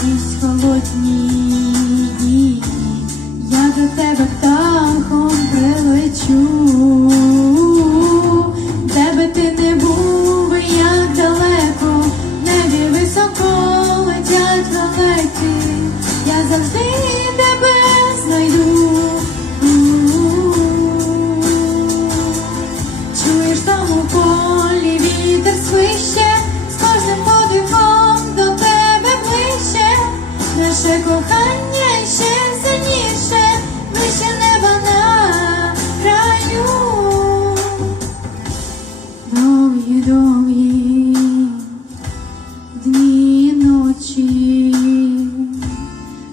Крізь холодні дні, я до тебе наше кохання ще сильніше, вище неба на краю. Довгі, довгі дні і ночі,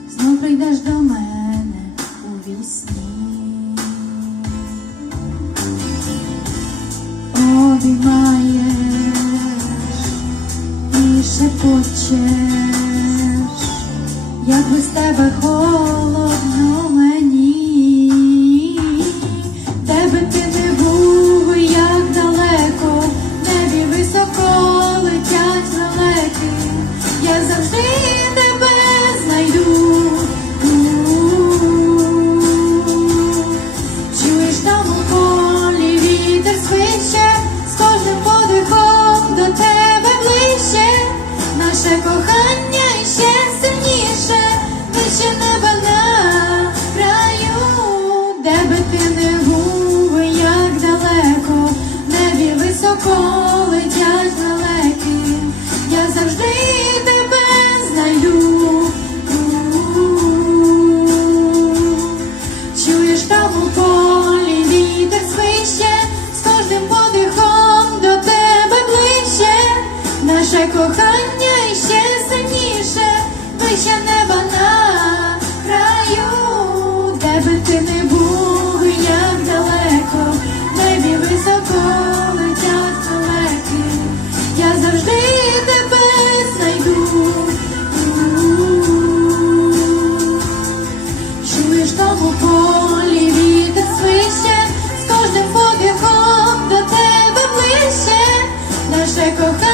знов прийдеш до мене у вісні. обіймаєш і шепочеш, як без тебе високо летять лелеки, я завжди тебе знайду. Чуєш там у полі вітер свище, з кожним подихом до тебе ближче, наше кохання ще сильніше, вище неба на краю, де би ти не був, type of